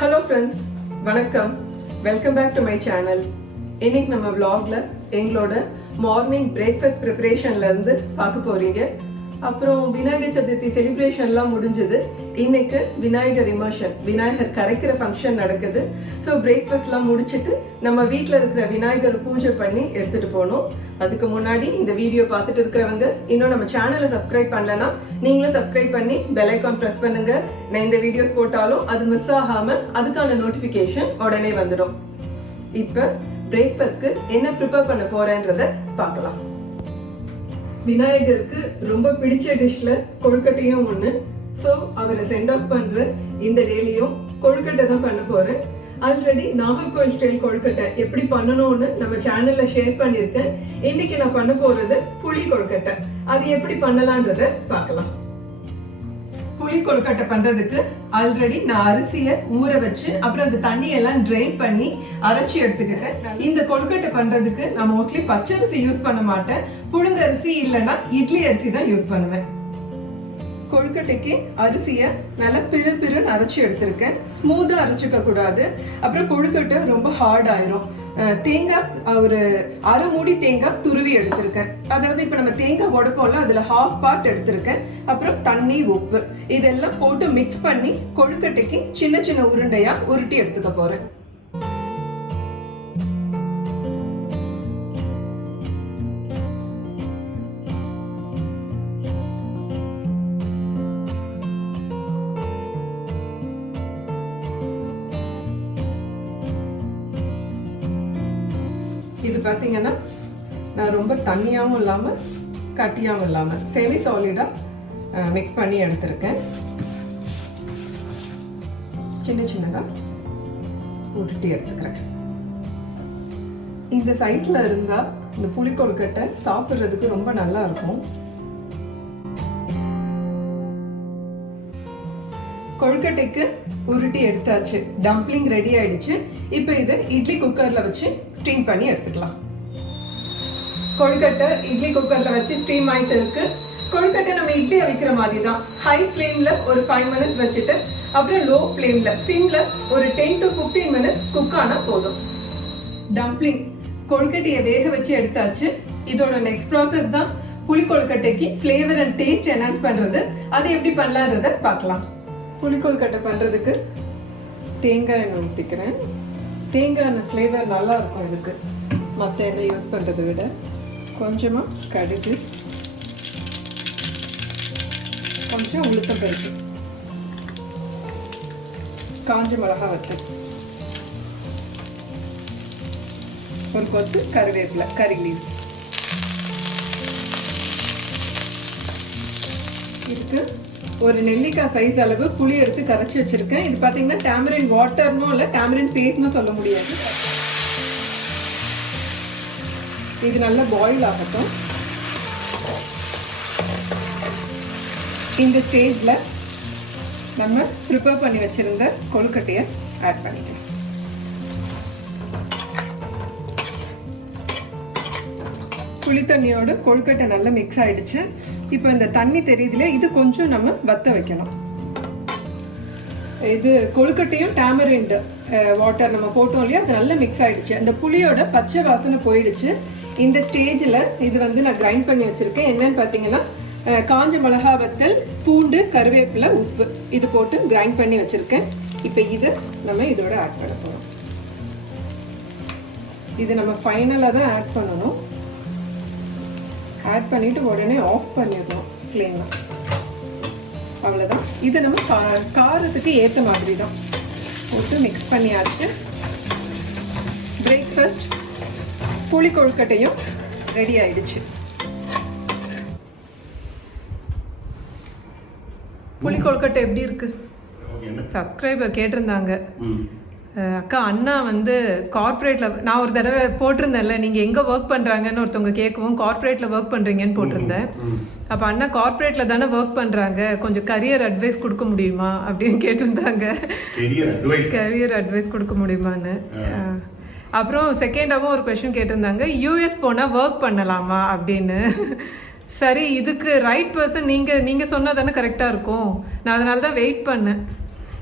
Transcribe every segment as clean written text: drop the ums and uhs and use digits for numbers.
Hello friends, வணக்கம். Welcome back to my channel. இன்னைக்கு நம்ம vlogல எங்களோட மார்னிங் பிரேக்ஃபாஸ்ட் ப்ரிப்பரேஷன்ல இருந்து பார்க்க போறீங்க. அப்புறம் விநாயகர் சதுர்த்தி செலிப்ரேஷன்லாம் முடிஞ்சது. இன்னைக்கு விநாயகர் இமர்ஷன், விநாயகர் கரைக்கிற ஃபங்க்ஷன் நடக்குது. ஸோ பிரேக்ஃபாஸ்ட்லாம் முடிச்சுட்டு நம்ம வீட்டில் இருக்கிற விநாயகர் பூஜை பண்ணி எடுத்துட்டு போகணும். அதுக்கு முன்னாடி இந்த வீடியோ பார்த்துட்டு இருக்கிறவங்க இன்னும் நம்ம சேனலை சப்ஸ்கிரைப் பண்ணலன்னா நீங்களும் சப்ஸ்கிரைப் பண்ணி பெல் ஐக்கான் ப்ரெஸ் பண்ணுங்க. நான் இந்த வீடியோ போட்டாலும் அது மிஸ் ஆகாம அதுக்கான நோட்டிஃபிகேஷன் உடனே வந்துடும். இப்போ பிரேக்ஃபாஸ்ட்க்கு என்ன ப்ரிப்பேர் பண்ண போறேன்றத பார்க்கலாம். விநாயகருக்கு ரொம்ப பிடிச்ச டிஷ்ல கொழுக்கட்டையும் ஒன்று. ஸோ அவரை சென்ட் ஆஃப் பண்ற இந்த டேலியும் கொழுக்கட்டை தான் பண்ண போறேன். ஆல்ரெடி நாகர்கோவில் ஸ்டைல் கொழுக்கட்டை எப்படி பண்ணணும்னு நம்ம சேனல்ல ஷேர் பண்ணியிருக்கேன். இன்னைக்கு நான் பண்ண போறது புளி கொழுக்கட்டை. அது எப்படி பண்ணலான்றத பார்க்கலாம். புளி கொழுக்கட்டை பண்றதுக்கு ஆல்ரெடி நான் அரிசியை ஊற வச்சு அப்புறம் அந்த தண்ணியெல்லாம் ட்ரெயின் பண்ணி அரைச்சி எடுத்துக்கிட்டேன். இந்த கொழுக்கட்டை பண்றதுக்கு நான் மோஸ்ட்லி பச்சரிசி யூஸ் பண்ண மாட்டேன். புழுங்க அரிசி இல்லைன்னா இட்லி அரிசி தான் யூஸ் பண்ணுவேன். கொழுக்கட்டைக்கு அரிசியை நல்லா பிறுன்னு அரைச்சி எடுத்திருக்கேன். ஸ்மூத்தா அரைச்சிக்க கூடாது, அப்புறம் கொழுக்கட்டை ரொம்ப ஹார்ட் ஆயிரும். தேங்காய் ஒரு அரை மூடி தேங்காய் துருவி எடுத்திருக்கேன். அதாவது இப்ப நம்ம தேங்காய் உடைப்போம்ல, அதுல ஹாஃப் பார்ட் எடுத்திருக்கேன். அப்புறம் தண்ணி, உப்பு இதெல்லாம் போட்டு மிக்ஸ் பண்ணி கொழுக்கட்டைக்கு சின்ன சின்ன உருண்டையா உருட்டி எடுத்துக்க போறேன். இது பார்த்தீங்கன்னா நான் ரொம்ப தண்ணியாகவும் இல்லாமல் கட்டியாகவும் இல்லாமல் செமி சாலிடாக மிக்ஸ் பண்ணி எடுத்திருக்கேன். சின்ன சின்னதாக உருட்டி எடுத்துக்கிறேன். இந்த சைஸில் இருந்தால் இந்த புளி கொழுக்கட்டை சாப்பிட்றதுக்கு ரொம்ப நல்லா இருக்கும். கொழுக்கட்டைக்கு உருட்டி எடுத்தாச்சு. டம்ப்ளிங் ரெடி ஆயிடுச்சு. இப்போ இதை இட்லி குக்கர்ல வச்சு ஸ்டீம் பண்ணி எடுத்துக்கலாம். கொழுக்கட்டை இட்லி குக்கர்ல வச்சு ஸ்டீம் ஆயிட்டு இருக்கு. கொழுக்கட்டை நம்ம இட்லி வைக்கிற மாதிரி தான். ஹை ஃப்ளேம்ல ஒரு 5 மினிட்ஸ் வச்சுட்டு அப்புறம் லோ ஃப்ளேம்ல சிம்ல ஒரு 10 to 15 மினிட்ஸ் குக் ஆனா போதும். டம்ப்ளிங் கொழுக்கட்டையை வேக வச்சு எடுத்தாச்சு. இதோட நெக்ஸ்ட் ப்ராசஸ் தான் புளி கொழுக்கட்டைக்கு ஃப்ளேவர் அண்ட் டேஸ்ட் என்ஹான்ஸ் பண்றது. அதை எப்படி பண்ணலான்றத பார்க்கலாம். புளி கொழுக்கட்டை பண்ணுறதுக்கு தேங்காய் எண்ணெய் ஊற்றிக்கிறேன். தேங்காய் எண்ணெய் ஃப்ளேவர் நல்லா இருக்கும் இதுக்கு, மற்ற எண்ணெய் யூஸ் பண்ணுறதை விட. கொஞ்சமாக கடுகு, கொஞ்சம் உளுத்தம் பருப்பு, காஞ்ச மிளகா வத்தல், ஒரு கொத்து கருவேப்பிலை, கறி லீவ்ஸ் இதுக்கு ஒரு நெல்லிக்காய் சைஸ் அளவு புளி எடுத்து கரைச்சி வச்சிருக்கேன். இது பாத்தீங்கன்னா டாமரின் வாட்டர்னோ இல்ல டாமரின் பேஸ்ட்னு சொல்ல முடியாது. இது நல்லா பாயில் ஆகட்டும். இந்த ஸ்டேஜ்ல நம்ம ப்ரிப்பேர் பண்ணி வச்சிருந்த கொழுக்கட்டையை ஆட் பண்ணிக்கலாம். புளி தண்ணியோட கொழுக்கட்டை நல்லா மிக்ஸ் ஆயிடுச்சு. இப்போ இந்த தண்ணி தெரியுதுல, இது கொஞ்சம் நம்ம வத்த வைக்கணும். இது கொழுக்கட்டையும் டாமரிண்ட் வாட்டர் நம்ம போட்டோம் இல்லையா, அது நல்லா மிக்ஸ் ஆயிடுச்சு. அந்த புளியோட பச்சை வாசனை போயிடுச்சு. இந்த ஸ்டேஜில் இது வந்து நான் கிரைண்ட் பண்ணி வச்சிருக்கேன். என்னன்னு பார்த்தீங்கன்னா காஞ்ச மிளகா வத்தல், பூண்டு, கருவேப்பிலை, உப்பு இது போட்டு கிரைண்ட் பண்ணி வச்சிருக்கேன். இப்போ இது நம்ம இதோட ஆட் பண்ண போகிறோம். இது நம்ம ஃபைனலாக தான் ஆட் பண்ணணும். ஆட் பண்ணிட்டு உடனே ஆஃப் பண்ணிடணும் ஃப்ளேமை. அவ்வளோதான். இதை நம்ம காரத்துக்கு ஏற்ற மாதிரி தான் போட்டு மிக்ஸ் பண்ணியாச்சு. பிரேக்ஃபாஸ்ட் புளி கொழுக்கட்டையும் ரெடி ஆயிடுச்சு. புளி கொழுக்கட்டை எப்படி இருக்கு? சப்ஸ்கிரைபர் கேட்டிருந்தாங்க, அக்கா அண்ணா வந்து கார்பரேட்ல, நான் ஒரு தடவை போட்டிருந்தேன்ல நீங்க எங்க ஒர்க் பண்றாங்கன்னு ஒருத்தவங்க கேட்கவும் கார்பரேட்ல ஒர்க் பண்றீங்கன்னு போட்டிருந்தேன். அப்ப அண்ணா கார்பரேட்ல தானே ஒர்க் பண்றாங்க, கொஞ்சம் கரியர் அட்வைஸ் கொடுக்க முடியுமா அப்படின்னு கேட்டிருந்தாங்க. கரியர் அட்வைஸ் கொடுக்க முடியுமான்னு. அப்புறம் செகண்டாவும் ஒரு கொஸ்டின் கேட்டிருந்தாங்க, யூஎஸ் போனா ஒர்க் பண்ணலாமா அப்படின்னு. சரி, இதுக்கு ரைட் பர்சன் நீங்க சொன்னா தானே கரெக்டா இருக்கும். நான் அதனால தான் வெயிட் பண்ணேன்.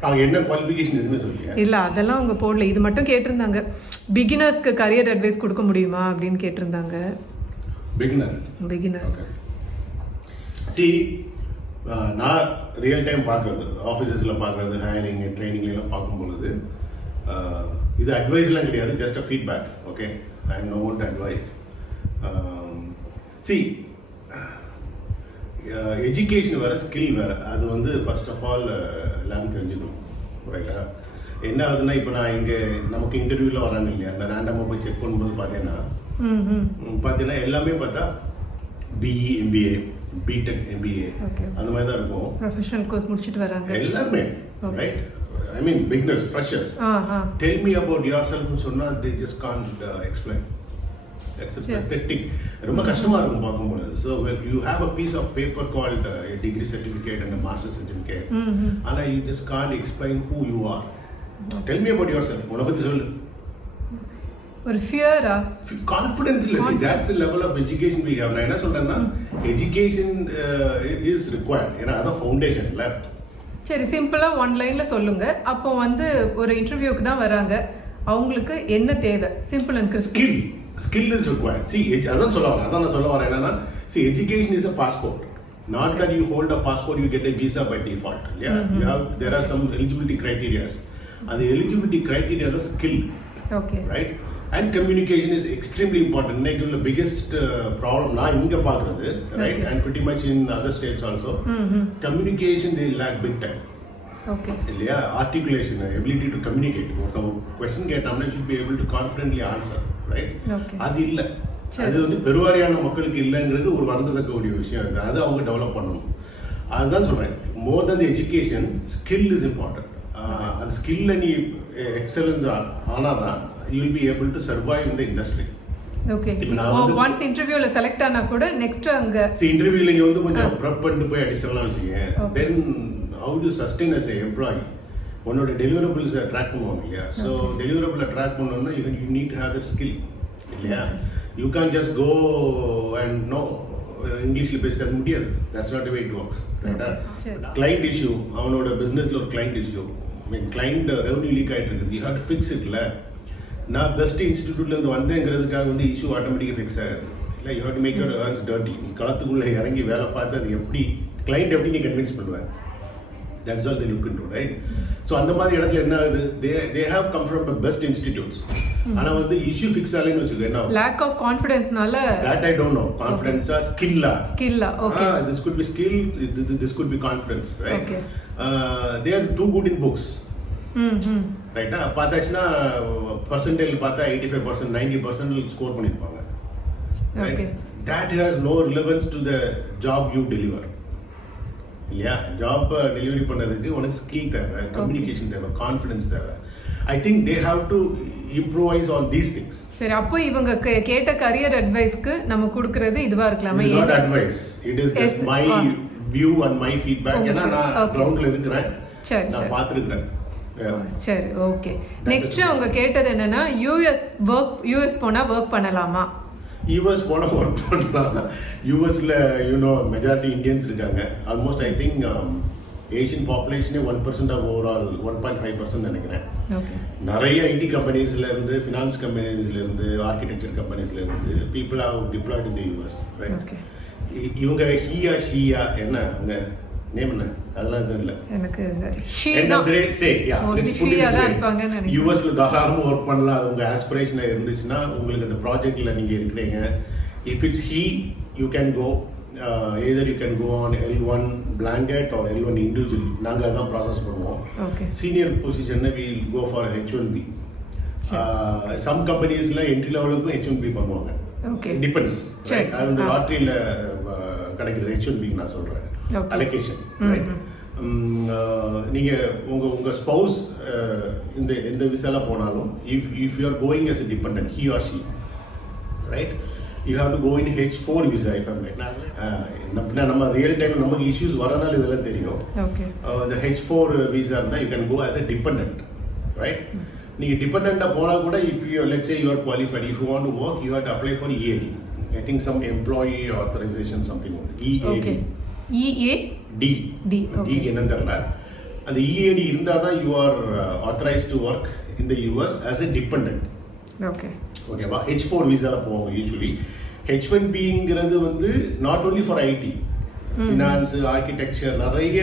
அவங்க என்ன குவாலிஃபிகேஷன் எதுவுமே சொல்லியா? இல்லை அதெல்லாம் அவங்க போடல, இது மட்டும் கேட்டிருந்தாங்க. பிகினர்ஸ்க்கு கரியர் அட்வைஸ் கொடுக்க முடியுமா அப்படின்னு கேட்டிருந்தாங்க. பிகினர் சி நான் ரியல் டைம் பார்க்குறது, ஆஃபீஸஸில் பார்க்குறது, ஹையரிங் ட்ரைனிங்லாம் பார்க்கும் பொழுது இது அட்வைஸ்லாம் கிடையாது, just a feedback. Okay, I am no one to advice. See education வேறு, ஸ்கில் வேறு. அது வந்து ஃபர்ஸ்ட் ஆஃப் ஆல் எல்லாரும் தெரிஞ்சுக்கணும், ரைட்டா? என்ன ஆகுதுன்னா, இப்போ நான் இங்கே நமக்கு இன்டர்வியூவில் வராங்க இல்லையா, அந்த ரேண்டமாக போய் செக் பண்ணும்போது பார்த்தீங்கன்னா எல்லாமே பார்த்தா பிஇ எம்பிஏ, பிடெக் எம்பிஏ அந்த மாதிரி தான் இருக்கும். ப்ரொஃபஷனல் கோர்ஸ் முடிச்சுட்டு வராங்க எல்லாருமே, right? I mean beginners, freshers. Tell me about yourself னு சொன்னா they just can't explain. That's a pathetic. ரொம்ப கஷ்டமா இருக்கும் பார்க்கும்போது. So you have a piece of paper called a degree certificate and a master's certificate. ஆனா you just can't explain who you are. Tell me about yourself. உன்னை பத்தி சொல்லு. ஒரு ஃபியரா? Confidence இல்ல. See, that's the level of education we have. நான் என்ன சொல்றேன்னா, education is required. ஏன்னா அதான் ஃபவுண்டேஷன் இல்ல. சரி, சிம்பிளாக ஒன் லைனில் சொல்லுங்க. அப்போ வந்து ஒரு இன்டர்வியூக்கு தான் வராங்க, அவங்களுக்கு என்ன தேவை? Simple and crisp. Skill is required. C அதான் நான் சொல்ல வரேன் என்னன்னா, C education is a passport. Not that you hold a passport, you get a visa by default. Yeah, there are some eligibility criteria. And the eligibility criteria is skill. Okay. Right? And communication is extremely important. Like the biggest problem now inga paakradhu, right? Okay. And pretty much in other states also. Communication they lack big time. Okay. Illaya, articulation, ability to communicate. Or question கேட்டாம்னா should be able to confidently answer, right? Okay. அது இல்ல. அது வந்து பெருவாரியான மக்களுக்கு இல்லங்கிறது ஒரு வருந்தத்தக்கக்கூடிய விஷயம். அது அவங்க டெவலப் பண்ணணும். அதுதான் சொல்றேன். More than the education, skill is important. அந்த ஸ்கில்ல நீ excellence ஆனாதான் you will be able to survive in the industry. Okay. Once interviewல செலக்ட் ஆனா கூட நெக்ஸ்ட் அங்க இன்டர்வியூல நீ வந்து கொஞ்சம் ப்ரெப் பண்ணிட்டு போய் அடிச்சலாம் வச்சுக்கீங்க. Then how do you sustain as an employee? உன்னோட deliverables ட்ராக் பண்ணுவாங்க இல்லையா? So deliverable ட்ராக் பண்ணனும்னா you need to have that skill இல்லையா? You can't just go and no இங்கிலீஷ்ல பேசிட்டு முடியாது. That's not the way it works. ரைட்டா? Client issue, அவனோட பிசினஸ்ல ஒரு client issue, client revenue leak ஆயிட்டு இருக்குது, you have to fix it. நான் பெஸ்ட் இன்ஸ்டிடியூட்லேருந்து வந்தேங்கிறதுக்காக வந்து இஷ்யூ ஆட்டோமேட்டிக்காக ஃபிக்ஸ் ஆகாது இல்லை. You have to make your hands dirty. நீ களத்துக்குள்ளே இறங்கி வேலை பார்த்து அது எப்படி கிளைண்ட் எப்படி நீ கன்வின்ஸ் பண்ணுவேன். That's all they look into, right? So அந்த மாதிரி இடத்துல என்ன ஆகுது, they have come from the best institutes. ஆனால் வந்து இஷ்யூ ஃபிக்ஸ் ஆகலைன்னு வச்சுக்கோ, என்ன லேக் ஆஃப் கான்ஃபிடன்ஸ்னால. தட் ஐ டோன்ட் நோ, கான்ஃபிடன்ஸா ஸ்கில்லா? Okay. This could be skill, this could be confidence, right? They are too good in books, ரைட்டா? பார்த்தாச்சுன்னா பர்சன்டேஜ் பார்த்தா 85%, 90% ஸ்கோர் பண்ணியிருப்பாங்க. That has no relevance to the job you deliver. இல்லையா? Job delivery பண்ணதுக்கு உனக்கு skill தேவை, கம்யூனிகேஷன் தேவை, confidence தேவை. I think they have to improvise on these things. சரி, அப்போ இவங்க கேட்ட கரியர் அட்வைஸ்க்கு நம்ம கொடுக்கிறது இதுவா இருக்கலாமா? It's not advice, it is just my view and my feedback. ஏன்னா நான் கிரவுண்ட்ல இருக்கிறேன், நான் பார்த்துருக்கிறேன். சரி, ஓகே. நெக்ஸ்ட் அவங்க கேட்டது என்னன்னா, யூஎஸ் போனா ஒர்க் பண்ணலாமா? யூஎஸ் போனா ஒர்க் பண்ணலாம். யூஎஸ்ல மெஜாரிட்டி இந்தியன்ஸ் இருக்காங்க. ஆல்மோஸ்ட் ஐ திங்க் ஏஷியன் பாப்புலேஷனே 1% ஆஃப் ஓவரால் 1.5% நினைக்கிறேன். நிறைய ஐடி கம்பெனிஸ்ல இருந்து, ஃபினான்ஸ் கம்பெனிஸ்ல இருந்து, ஆர்கிடெக்சர் கம்பெனிஸ்ல இருந்து people are diploid in the US, right? இவங்க ஹியா ஷியா என்ன அவங்க நேம் என்ன அதெல்லாம் எதுவும் இல்லை எனக்கு. யூஎஸ்ல தாராளமாக ஒர்க் பண்ணலாம். அது உங்கள் ஆஸ்பிரேஷனாக இருந்துச்சுன்னா, உங்களுக்கு அந்த ப்ராஜெக்டில் நீங்கள் இருக்கிறீங்க. If it's he, you can go. Either you can go on L1 blanket or L1 individual. நாங்கள் அதான் ப்ராசஸ் பண்ணுவோம். சீனியர் பொசிஷன்னா we go for H1B. Some கம்பெனிஸில் என்ட்ரி லெவலுக்கும் H1B பண்ணுவாங்க. டிபெண்ட்ஸ். அது வந்து லாட்ரியில் கிடைக்கிறது H1B நான் சொல்கிறேன். Allocation, right? நீங்கள் உங்கள் ஸ்பௌஸ் எந்த விசால போனாலும், if you are going as a dependent, he or she, right? You have to go in H4 visa, if I'm right. நம்ம ரியல் டைம் நமக்கு இஷ்யூஸ் வரனால இதெல்லாம் தெரியும். இந்த H4 visa இருந்தால் you can go as a dependent, right? நீங்கள் டிபெண்டண்டாக போனால் கூட, if you, let's say you are qualified, if you want to work, you have to apply for EAD. I think some employee authorization something. EAD. D என்னன்னு தெரியல. அந்த EAD இருந்தால் தான் you are authorised to work in the US as a dependent. ஓகேவா? H4 விசாவில் போவாங்க usually. H1Bங்கிறது வந்து not only for IT, finance, architecture, நிறைய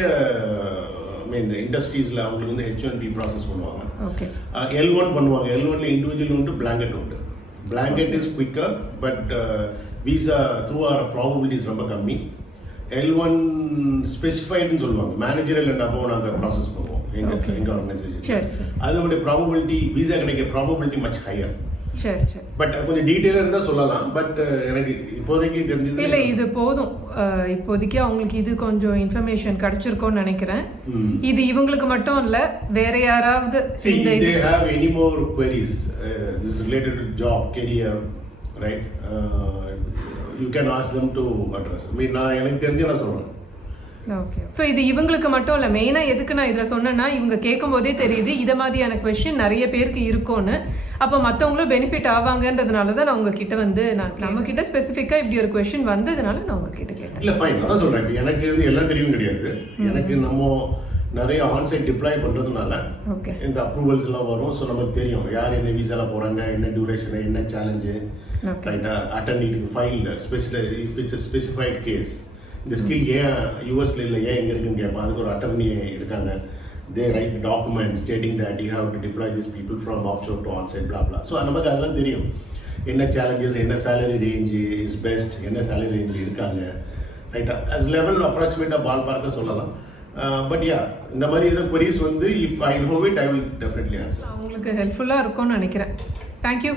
இண்டஸ்ட்ரீஸில் அவங்களுக்கு வந்து H1B ப்ராசஸ் பண்ணுவாங்க. L1 பண்ணுவாங்க. L1ல இண்டிவிஜுவல் உண்டு, பிளாங்கெட் உண்டு. Blanket is quicker, but visa through are probabilities ரொம்ப கம்மி. L1 ஸ்பெசிஃபைடுன்னு சொல்லுவாங்க, மேனேஜரல் அண்ட் அபோவ் நாங்கள் ப்ராசஸ் பண்ணுவோம் எங்கள் ஆர்கனைசேஷன். அதோடைய ப்ராபபிலிட்டி, விசா கிடைக்க ப்ராபபிலிட்டி மச் ஹையர். பட் கொஞ்சம் டீடைலா இருந்தா சொல்லலாம். பட் எனக்கு இப்போதைக்கு தெரிஞ்சது இல்ல, இது போதும். இப்போதைக்கு அவங்களுக்கு இது கொஞ்சம் இன்ஃபர்மேஷன் கிடைச்சிருக்கும்னு நினைக்கிறேன். இது இவங்களுக்கு மட்டும் இல்ல, வேற யாராவது they have any more queries this related to job, career, right? You can ask them to address. நான் எனக்கு தெரிஞ்சு நான் சொல்றேன். ஓகே. ஸோ இது இவங்களுக்கு மட்டும் இல்லை, மெயினாக எதுக்கு நான் இதில் சொன்னேன்னா, இவங்க கேட்கும் போதே தெரியுது இதை மாதிரியான கொஸ்டின் நிறைய பேருக்கு இருக்கும்னு. அப்போ மற்றவங்களும் பெனிஃபிட் ஆவாங்கன்றதுனால தான் நான் உங்ககிட்ட வந்து நம்ம கிட்ட ஸ்பெசிஃபிக்காக இப்படி ஒரு கொஸ்டின் வந்ததுனால நான் உங்ககிட்ட கேட்டேன். இல்லை ஃபைன், அதான் சொல்கிறேன். இப்போ எனக்கு வந்து எல்லாம் தெரியும் கிடையாது. எனக்கு நம்ம நிறைய ஆன்சைட் டிப்ளாய் பண்ணுறதுனால இந்த அப்ரூவல்ஸ் எல்லாம் வரும். ஸோ நமக்கு தெரியும் யார் என்ன விசாவில் போகிறாங்க, என்ன டியூரேஷன், என்ன சேலஞ்சு, ரைட்டா, attorney file if it's specified case. இந்த ஸ்கில் ஏன் யூஎஸ்ல இல்லை, ஏன் எங்கே இருக்குன்னு கேட்பான். அதுக்கு ஒரு அட்டர்னி இருக்காங்க. They write document stating that you have to deploy this people from offshore to onsite, blah blah. So நமக்கு அதெல்லாம் தெரியும். என்ன சேலஞ்சஸ், என்ன சேலரி ரேஞ்சு இஸ் பெஸ்ட், என்ன சேலரி ரேஞ்சில் இருக்காங்க, ரைட்டா. அஸ் லெவல் அப்ராக்சிமேட்டாக பால் பார்க்க சொல்லலாம். பட் யா, இந்த மாதிரி எதாவது queries வந்து if I know it I will definitely answer. உங்களுக்கு ஹெல்ப்ஃபுல்லாக இருக்கும்னு நினைக்கிறேன். தேங்க்யூ.